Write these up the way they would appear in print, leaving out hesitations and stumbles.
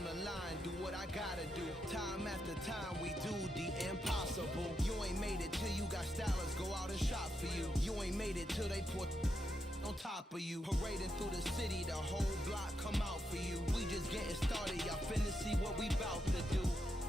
on the line, do what I gotta do. Time after time, we do the impossible. You ain't made it till you got stylers go out and shop for you. You ain't made it till they put on top of you. Parading through the city, the whole block come out for you. We just getting started, y'all finna see what we bout to do.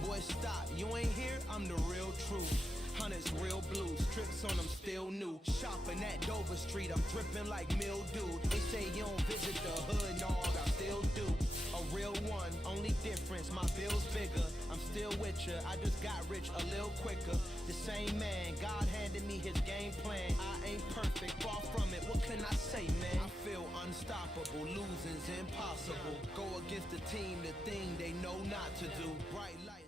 Boy, stop, you ain't here, I'm the real truth. Hunters, real blues, tricks on them still new. Shopping at Dover Street, I'm dripping like mildew. They say you don't visit the hood, dog, I still do. A real one, only difference, my bill's bigger. I'm still with ya, I just got rich a little quicker. The same man, God handed me his game plan. I ain't perfect, far from it, what can I say, man? I feel unstoppable, losing's impossible. Go against the team, the thing they know not to do. Bright lights.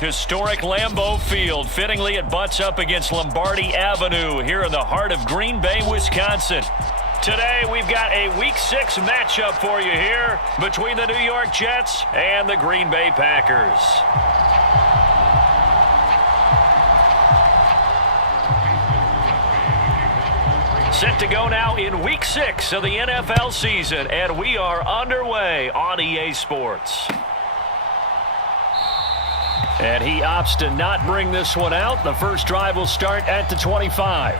Historic Lambeau Field. Fittingly, it butts up against Lombardi Avenue here in the heart of Green Bay, Wisconsin. Today, we've got a Week 6 matchup for you here between the New York Jets and the Green Bay Packers. Set to go now in Week 6 of the NFL season, and we are underway on EA Sports. And he opts to not bring this one out. The first drive will start at the 25.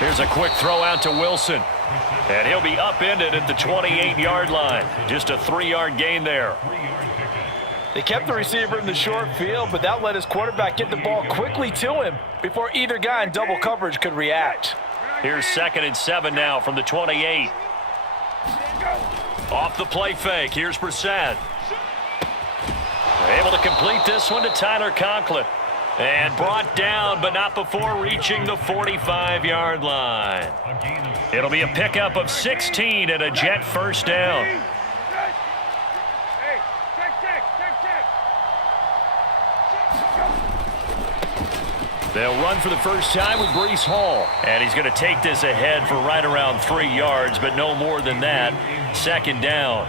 Here's a quick throw out to Wilson. And he'll be upended at the 28-yard line. Just a 3-yard gain there. They kept the receiver in the short field, but that let his quarterback get the ball quickly to him before either guy in double coverage could react. Here's 2nd and 7 now from the 28. Off the play fake. Here's Brissett. Able to complete this one to Tyler Conklin. And brought down, but not before reaching the 45-yard line. It'll be a pickup of 16 and a Jet first down. They'll run for the first time with Breece Hall. And he's going to take this ahead for right around 3 yards, but no more than that. 2nd down.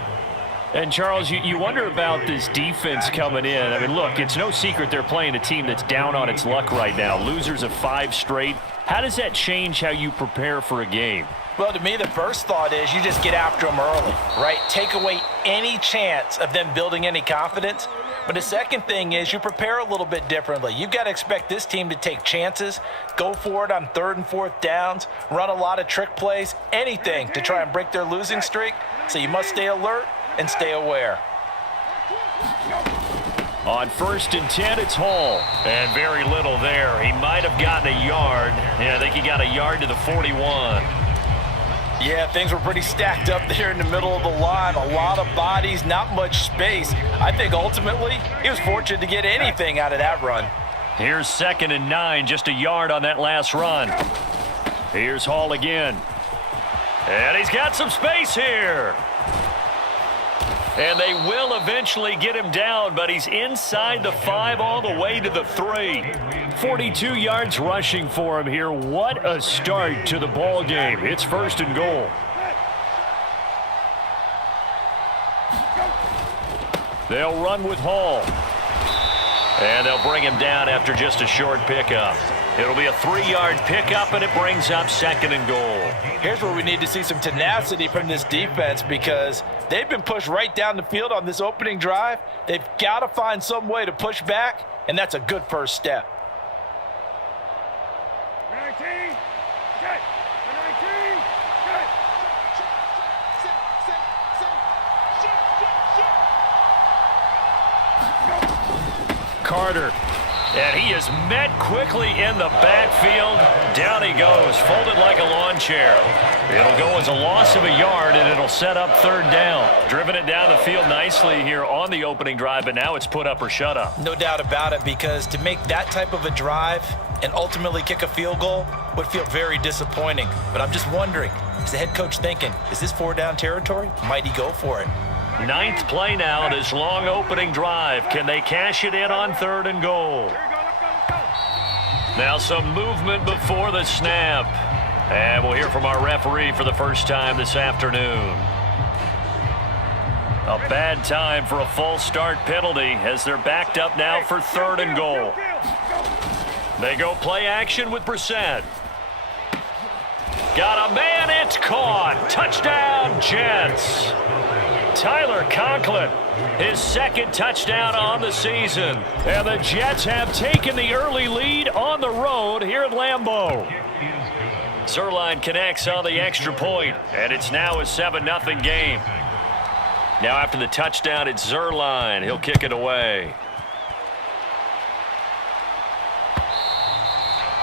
And, Charles, you wonder about this defense coming in. I mean, look, it's no secret they're playing a team that's down on its luck right now. Losers of 5 straight. How does that change how you prepare for a game? Well, to me, the first thought is you just get after them early, right? Take away any chance of them building any confidence. But the second thing is you prepare a little bit differently. You've got to expect this team to take chances, go for it on 3rd and 4th downs, run a lot of trick plays, anything to try and break their losing streak. So you must stay alert and stay aware. On 1st and 10, it's Hall. And very little there. He might have gotten a yard. Yeah, I think he got a yard to the 41. Yeah, things were pretty stacked up there in the middle of the line. A lot of bodies, not much space. I think ultimately he was fortunate to get anything out of that run. Here's 2nd and 9, just a yard on that last run. Here's Hall again. And he's got some space here. And they will eventually get him down, but he's inside the 5 all the way to the 3. 42 yards rushing for him here. What a start to the ball game. It's 1st and goal. They'll run with Hall. And they'll bring him down after just a short pickup. It'll be a 3-yard pickup, and it brings up 2nd and goal. Here's where we need to see some tenacity from this defense because they've been pushed right down the field on this opening drive. They've got to find some way to push back, and that's a good first step. 19, okay, 19, okay. Carter. And he is met quickly in the backfield. Down he goes, folded like a lawn chair. It'll go as a loss of a yard, and it'll set up 3rd down. Driven it down the field nicely here on the opening drive, but now it's put up or shut up. No doubt about it, because to make that type of a drive and ultimately kick a field goal would feel very disappointing. But I'm just wondering, is the head coach thinking, is this 4-down territory? Might he go for it? 9th play now, this long opening drive. Can they cash it in on 3rd and goal? Now some movement before the snap. And we'll hear from our referee for the first time this afternoon. A bad time for a false start penalty as they're backed up now for 3rd and goal. They go play action with Brissett. Got a man, it's caught. Touchdown, Jets. Tyler Conklin, his 2nd touchdown on the season. And the Jets have taken the early lead on the road here at Lambeau. Zuerlein connects on the extra point, and it's now a 7-0 game. Now after the touchdown, it's Zuerlein. He'll kick it away.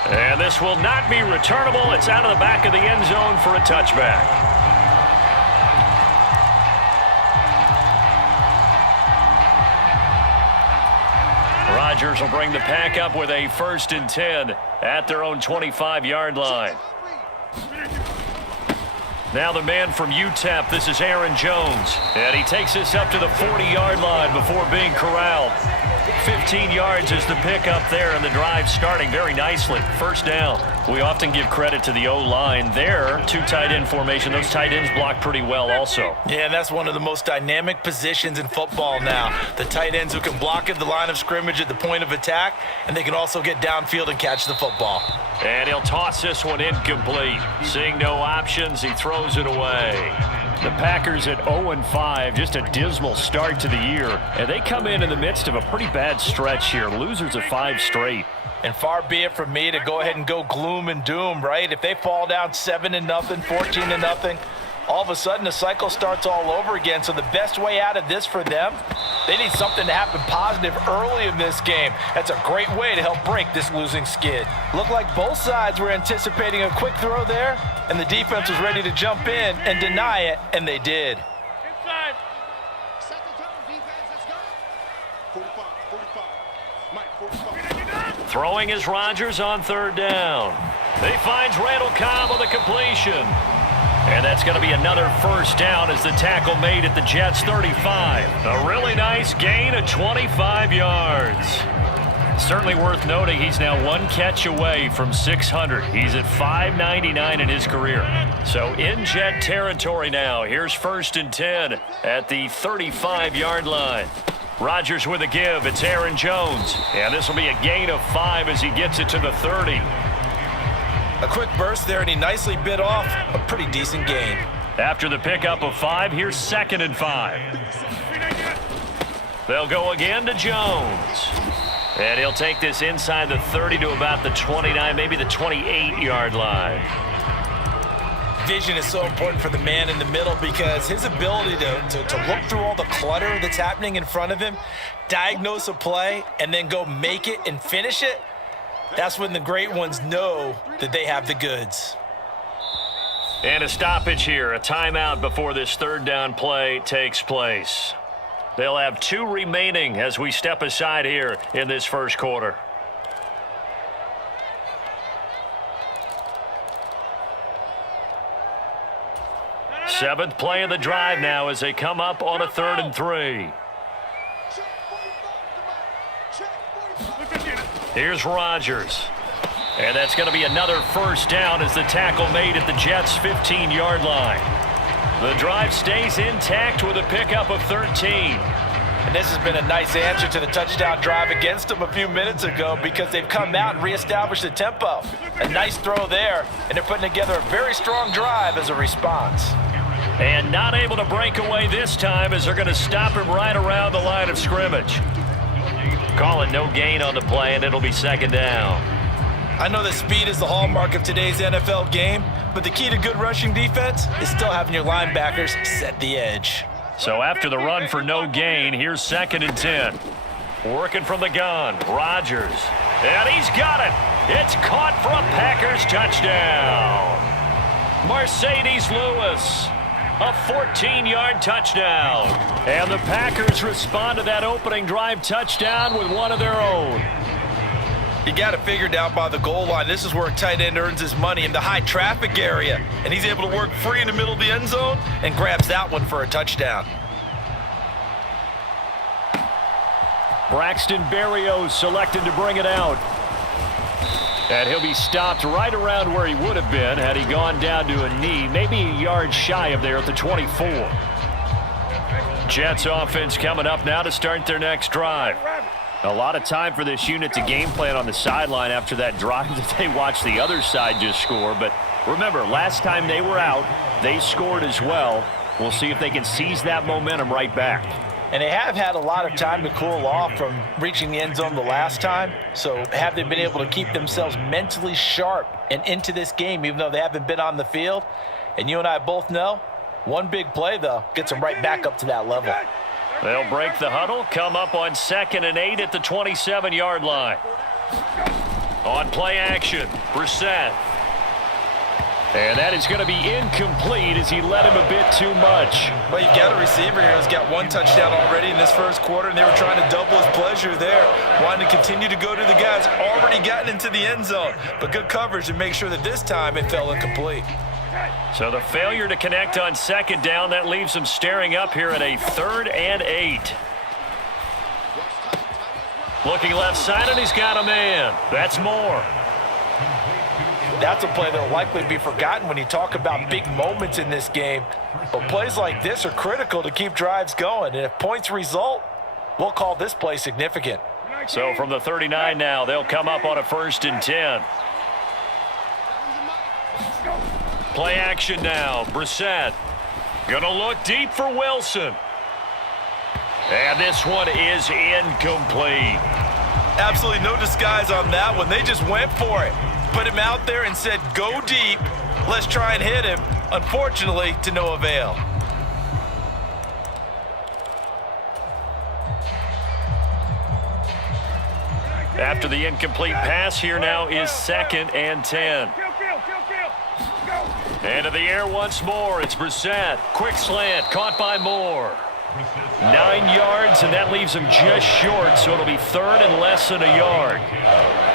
And this will not be returnable. It's out of the back of the end zone for a touchback. Rodgers will bring the pack up with a 1st and 10 at their own 25-yard line. Now the man from UTEP, this is Aaron Jones. And he takes this up to the 40-yard line before being corralled. 15 yards is the pickup there, and the drive starting very nicely. 1st down. We often give credit to the O-line there. 2 tight end formation. Those tight ends block pretty well also. Yeah, and that's one of the most dynamic positions in football now. The tight ends who can block at the line of scrimmage at the point of attack, and they can also get downfield and catch the football. And he'll toss this one incomplete. Seeing no options, he throws it away. The Packers at 0-5, just a dismal start to the year. And they come in the midst of a pretty bad stretch here. Losers of 5 straight. And far be it from me to go ahead and go gloom and doom, right? If they fall down 7-0, 14-0, all of a sudden the cycle starts all over again. So the best way out of this for them, they need something to happen positive early in this game. That's a great way to help break this losing skid. Looked like both sides were anticipating a quick throw there, and the defense was ready to jump in and deny it, and they did. Inside. Throwing is Rodgers on 3rd down. He finds Randall Cobb on the completion. And that's going to be another 1st down as the tackle made at the Jets' 35. A really nice gain of 25 yards. Certainly worth noting he's now 1 catch away from 600. He's at 599 in his career. So in Jet territory now. Here's 1st and 10 at the 35-yard line. Rodgers with a give. It's Aaron Jones. And this will be a gain of 5 as he gets it to the 30. A quick burst there, and he nicely bit off a pretty decent gain. After the pickup of 5, here's 2nd and 5. They'll go again to Jones. And he'll take this inside the 30 to about the 29, maybe the 28-yard line. Vision is so important for the man in the middle because his ability to look through all the clutter that's happening in front of him, diagnose a play, and then go make it and finish it, that's when the great ones know that they have the goods. And a stoppage here, a timeout before this 3rd down play takes place. They'll have 2 remaining as we step aside here in this 1st quarter. Seventh play of the drive now as they come up on a 3rd and 3. Here's Rodgers. And that's going to be another 1st down as the tackle made at the Jets' 15-yard line. The drive stays intact with a pickup of 13. And this has been a nice answer to the touchdown drive against them a few minutes ago because they've come out and reestablished the tempo. A nice throw there, and they're putting together a very strong drive as a response. And not able to break away this time as they're going to stop him right around the line of scrimmage. Calling no gain on the play, and it'll be 2nd down. I know that speed is the hallmark of today's NFL game, but the key to good rushing defense is still having your linebackers set the edge. So after the run for no gain, here's 2nd and 10. Working from the gun, Rodgers. And he's got it. It's caught for a Packers touchdown. Mercedes Lewis. A 14-yard touchdown. And the Packers respond to that opening drive touchdown with one of their own. You got it figured out by the goal line. This is where a tight end earns his money in the high traffic area. And he's able to work free in the middle of the end zone and grabs that one for a touchdown. Braxton Berrios selected to bring it out. And he'll be stopped right around where he would have been had he gone down to a knee, maybe a yard shy of there at the 24. Jets offense coming up now to start their next drive. A lot of time for this unit to game plan on the sideline after that drive that they watched the other side just score. But remember, last time they were out, they scored as well. We'll see if they can seize that momentum right back. And they have had a lot of time to cool off from reaching the end zone the last time. So have they been able to keep themselves mentally sharp and into this game, even though they haven't been on the field? And you and I both know, one big play, though, gets them right back up to that level. They'll break the huddle, come up on 2nd and 8 at the 27-yard line. On play action, Brissett. And that is going to be incomplete as he led him a bit too much. Well, you've got a receiver here who's got one touchdown already in this first quarter, and they were trying to double his pleasure there, wanting to continue to go to the guys already gotten into the end zone. But good coverage to make sure that this time it fell incomplete. So the failure to connect on 2nd down, that leaves him staring up here at a 3rd and 8. Looking left side, and he's got a man. That's Moore. That's a play that will likely be forgotten when you talk about big moments in this game. But plays like this are critical to keep drives going. And if points result, we'll call this play significant. So from the 39 now, they'll come up on a 1st and 10. Play action now. Brissett gonna look deep for Wilson. And this one is incomplete. Absolutely no disguise on that one. They just went for it. Put him out there and said, go deep. Let's try and hit him. Unfortunately, to no avail. After the incomplete pass, here now is 2nd and 10. Into the air once more. It's Brissett. Quick slant. Caught by Moore. 9 yards, and that leaves him just short, so it'll be 3rd and less than a yard.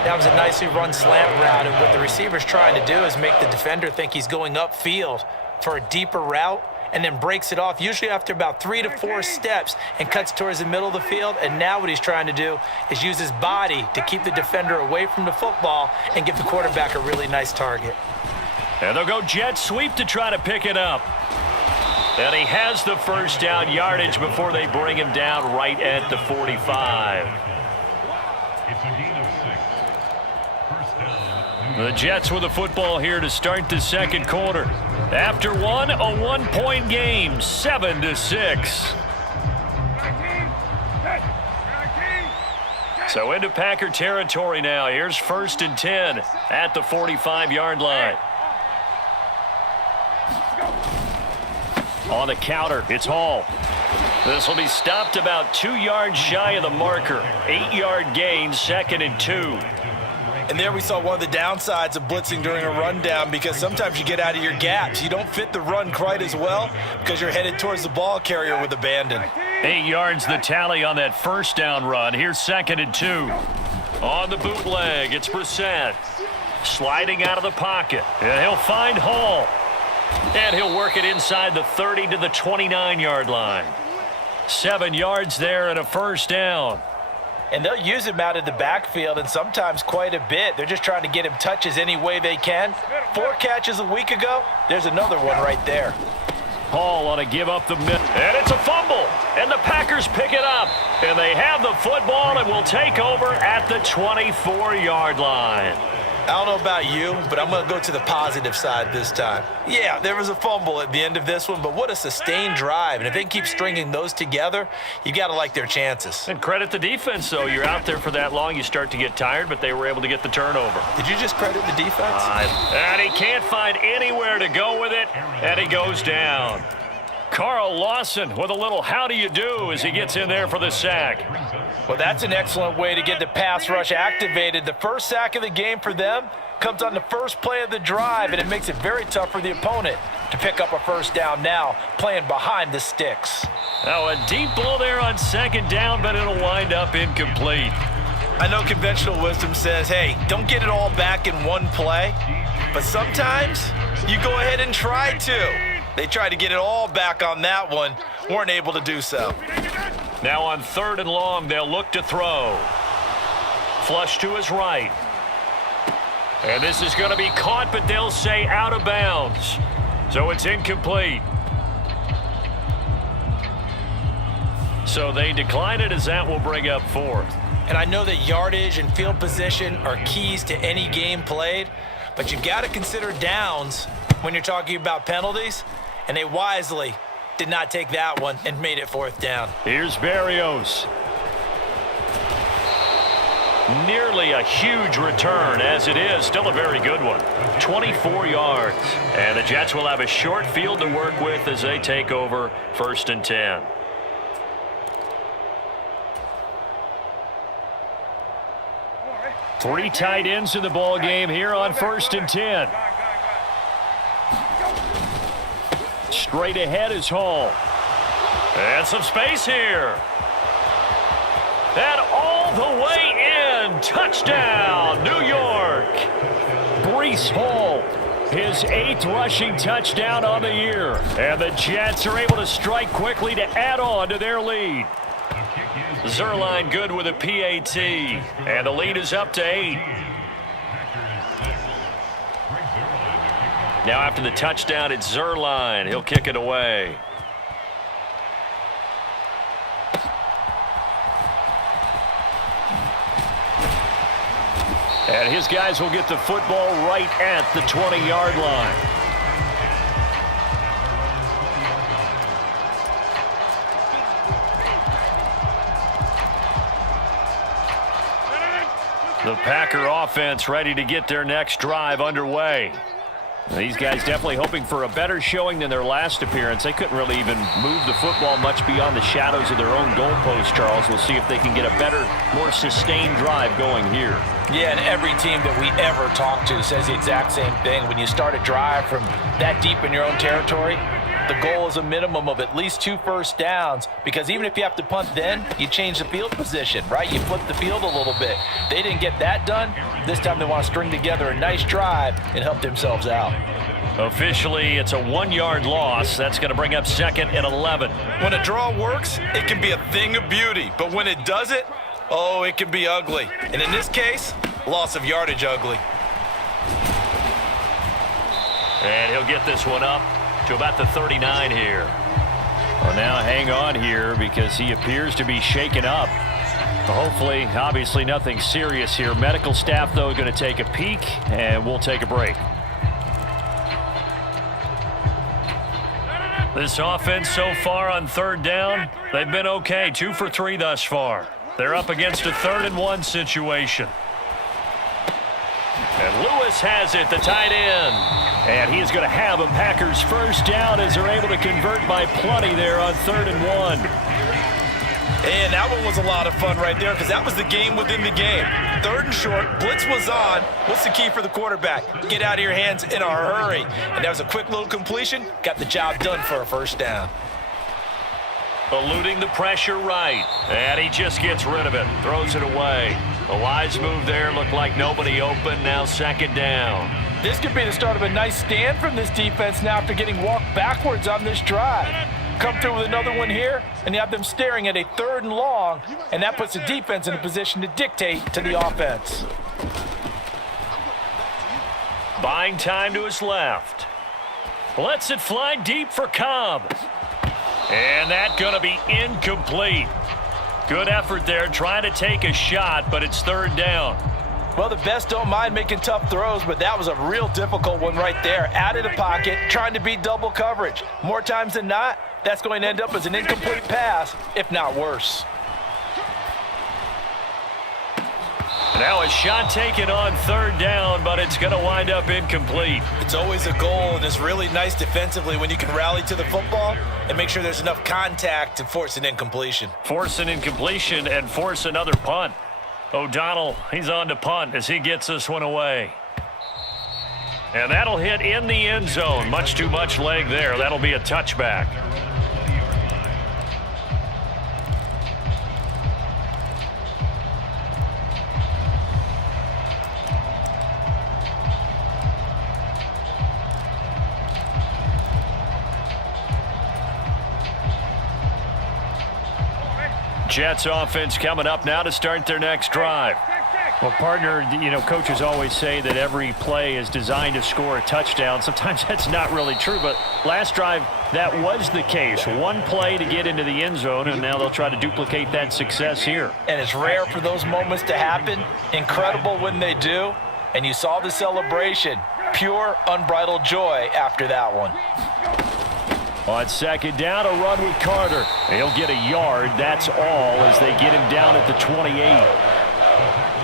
That was a nicely run slant route, and what the receiver's trying to do is make the defender think he's going upfield for a deeper route, and then breaks it off, usually after about 3 to 4 steps, and cuts towards the middle of the field. And now what he's trying to do is use his body to keep the defender away from the football and give the quarterback a really nice target. And they'll go jet sweep to try to pick it up. And he has the first down yardage before they bring him down right at the 45. It's a gain of 6. First down. The Jets with the football here to start the second quarter. After one, a 1-point game, 7-6. So into Packer territory now. Here's 1st and 10 at the 45-yard line. On the counter, it's Hall. This will be stopped about 2 yards shy of the marker. 8-yard gain, 2nd and 2. And there we saw one of the downsides of blitzing during a rundown, because sometimes you get out of your gaps. You don't fit the run quite as well because you're headed towards the ball carrier with abandon. 8 yards the tally on that first down run. Here's 2nd and 2. On the bootleg, it's Brissett. Sliding out of the pocket, and he'll find Hall. And he'll work it inside the 30 to the 29-yard line. 7 yards there and a first down. And they'll use him out of the backfield, and sometimes quite a bit. They're just trying to get him touches any way they can. 4 catches a week ago. There's another one right there. Hall on a give up the middle. And it's a fumble. And the Packers pick it up. And they have the football and will take over at the 24-yard line. I don't know about you, but I'm going to go to the positive side this time. Yeah, there was a fumble at the end of this one, but what a sustained drive. And if they keep stringing those together, you got to like their chances. And credit the defense, though. You're out there for that long, you start to get tired, but they were able to get the turnover. Did you just credit the defense? And he can't find anywhere to go with it, and he goes down. Carl Lawson with a little how do you do as he gets in there for the sack. Well, that's an excellent way to get the pass rush activated. The first sack of the game for them comes on the first play of the drive, and it makes it very tough for the opponent to pick up a first down now, playing behind the sticks. Now a deep ball there on 2nd down, but it'll wind up incomplete. I know conventional wisdom says, hey, don't get it all back in one play, but sometimes you go ahead and try to. They tried to get it all back on that one, weren't able to do so. Now on 3rd and long, they'll look to throw. Flush to his right. And this is going to be caught, but they'll say out of bounds. So it's incomplete. So they decline it, as that will bring up fourth. And I know that yardage and field position are keys to any game played, but you've got to consider downs when you're talking about penalties, and they wisely did not take that one and made it fourth down. Here's Berrios. Nearly a huge return, as it is. Still a very good one. 24 yards. And the Jets will have a short field to work with as they take over 1st and 10. Three tight ends in the ball game here on 1st and 10. Straight ahead is Hall. And some space here. And all the way in. Touchdown, New York. Breece Hall, his 8th rushing touchdown on the year. And the Jets are able to strike quickly to add on to their lead. Zuerlein good with a PAT. And the lead is up to 8. Now after the touchdown, it's Zuerlein. He'll kick it away. And his guys will get the football right at the 20-yard line. The Packer offense ready to get their next drive underway. These guys definitely hoping for a better showing than their last appearance. They couldn't really even move the football much beyond the shadows of their own goalpost, Charles. We'll see if they can get a better, more sustained drive going here. Yeah, and every team that we ever talk to says the exact same thing. When you start a drive from that deep in your own territory, the goal is a minimum of at least 2 first downs, because even if you have to punt then, you change the field position, right? You flip the field a little bit. They didn't get that done. This time they want to string together a nice drive and help themselves out. Officially, it's a 1-yard loss. That's going to bring up 2nd and 11. When a draw works, it can be a thing of beauty. But when it doesn't, oh, it can be ugly. And in this case, loss of yardage ugly. And he'll get this one up to about the 39 here. Well, now hang on here because he appears to be shaken up. Hopefully, obviously nothing serious here. Medical staff, though, going to take a peek, and we'll take a break. This offense so far on 3rd down, they've been okay. 2 for 3 thus far. They're up against a 3rd and 1 situation. And Lewis has it, the tight end. And he's going to have a Packers first down as they're able to convert by plenty there on 3rd and 1. And that one was a lot of fun right there, because that was the game within the game. 3rd and short, blitz was on. What's the key for the quarterback? Get out of your hands in a hurry. And that was a quick little completion. Got the job done for a first down. Eluding the pressure right. And he just gets rid of it. Throws it away. A wise move there. Looked like nobody open. Now 2nd down. This could be the start of a nice stand from this defense now after getting walked backwards on this drive. Come through with another one here, and you have them staring at a 3rd and long, and that puts the defense in a position to dictate to the offense. Buying time to his left. Lets it fly deep for Cobb. And that's going to be incomplete. Good effort there trying to take a shot, but it's 3rd down. Well, the best don't mind making tough throws, but that was a real difficult one right there. Out of the pocket, trying to beat double coverage. More times than not, that's going to end up as an incomplete pass, if not worse. Now a shot taken on 3rd down, but it's going to wind up incomplete. It's always a goal, and it's really nice defensively when you can rally to the football and make sure there's enough contact to force an incompletion. Force an incompletion and force another punt. O'Donnell, he's on to punt as he gets this one away. And that'll hit in the end zone. Much too much leg there. That'll be a touchback. Jets offense coming up now to start their next drive. Well, partner, coaches always say that every play is designed to score a touchdown. Sometimes that's not really true, but last drive, that was the case. One play to get into the end zone, and now they'll try to duplicate that success here. And it's rare for those moments to happen. Incredible when they do. And you saw the celebration. Pure, unbridled joy after that one. On second down, a run with Carter. He'll get a yard, that's all, as they get him down at the 28.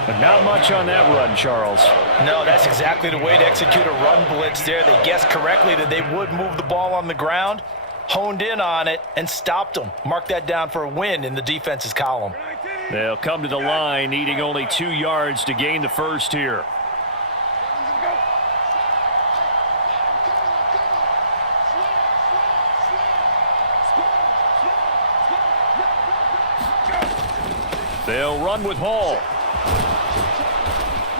But not much on that run, Charles. No, that's exactly the way to execute a run blitz there. They guessed correctly that they would move the ball on the ground, honed in on it, and stopped them. Mark that down for a win in the defense's column. They'll come to the line, needing only 2 yards to gain the first here. They'll run with Hall.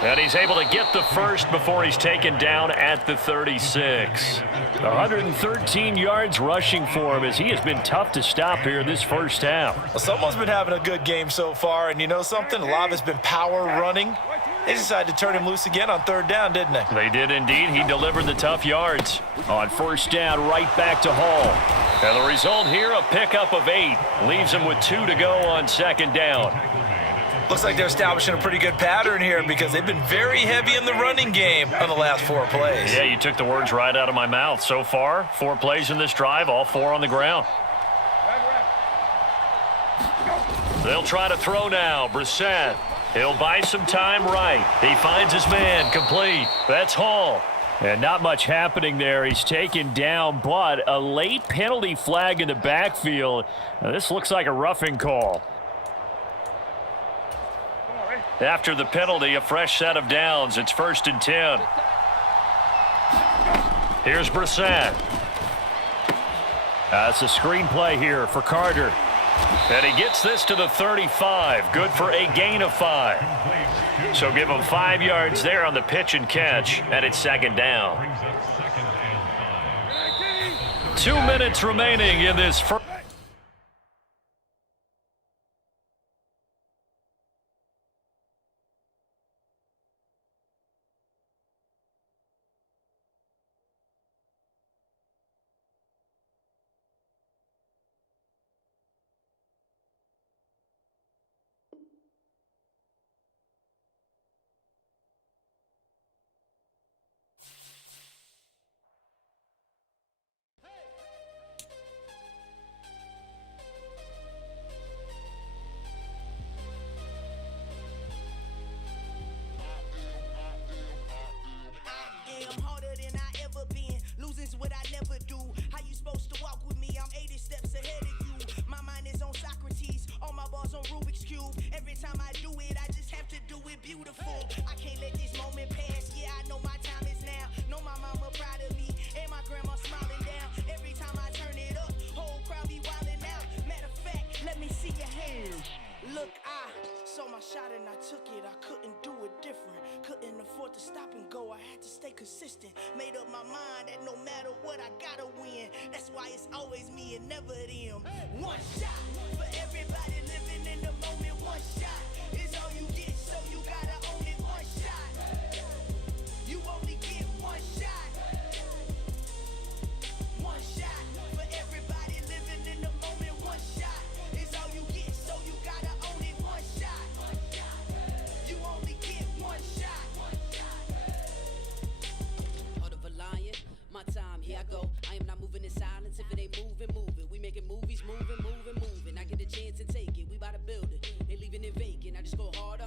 And he's able to get the first before he's taken down at the 36. 113 yards rushing for him as he has been tough to stop here this first half. Well, someone's been having a good game so far, and you know something? A lot of it's been power running. They decided to turn him loose again on third down, didn't they? They did indeed. He delivered the tough yards. On first down, right back to Hall. And the result here, a pickup of 8. Leaves him with 2 to go on second down. Looks like they're establishing a pretty good pattern here because they've been very heavy in the running game on the last 4 plays. Yeah, you took the words right out of my mouth. So far, 4 plays in this drive, all 4 on the ground. They'll try to throw now. Brissett. He'll buy some time right. He finds his man complete. That's Hall. And not much happening there. He's taken down, but a late penalty flag in the backfield. Now, this looks like a roughing call. After the penalty, a fresh set of downs. It's 1st and 10. Here's Brissett. That's a screenplay here for Carter. And he gets this to the 35. Good for a gain of 5. So give him 5 yards there on the pitch and catch. And it's second down. 2 minutes remaining in this first. What I never do. How you supposed to walk with me? I'm 80 steps ahead of you. My mind is on Socrates, all my balls on Rubik's Cube. Every time I do it, I just have to do it beautiful. I can't let this moment pass. Yeah, I know my time is now. Know my mama proud of me, and my grandma smiling down. Every time I turn it up, whole crowd be wilding out. Matter of fact, let me see your hands. Look, I saw my shot and I took it. I couldn't do it different. Couldn't afford to stop and go. I had to stay consistent. Made up my mind that no matter what, I gotta win. That's why it's always me and never them. One shot for everybody living in the moment. One shot is all you get, so you gotta own it. One shot. You only get one shot. One shot for everybody living in the moment. One shot is all you get, so you gotta own it. One shot. You only get one shot. Heart of a lion, my time, here I go. I am not moving in silence. If it ain't moving, move it. We making movies, moving. I get a chance and take it. We bout to build it. Ain't leaving it vacant. I just go harder.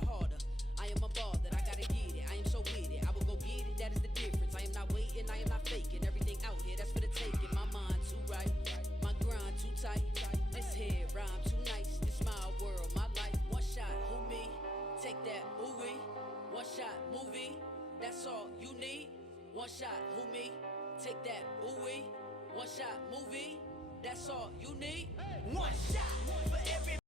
I am a ball that I gotta get it. I am so with it. I will go get it. That is the difference. I am not waiting. I am not faking. Everything out here, that's for the taking. My mind too right. My grind too tight. This here rhyme too nice. This my world, my life. One shot, who me? Take that, ooh wee. One shot, movie. That's all you need. One shot, who me? Take that, ooh wee. One shot, movie. That's all you need. One shot for every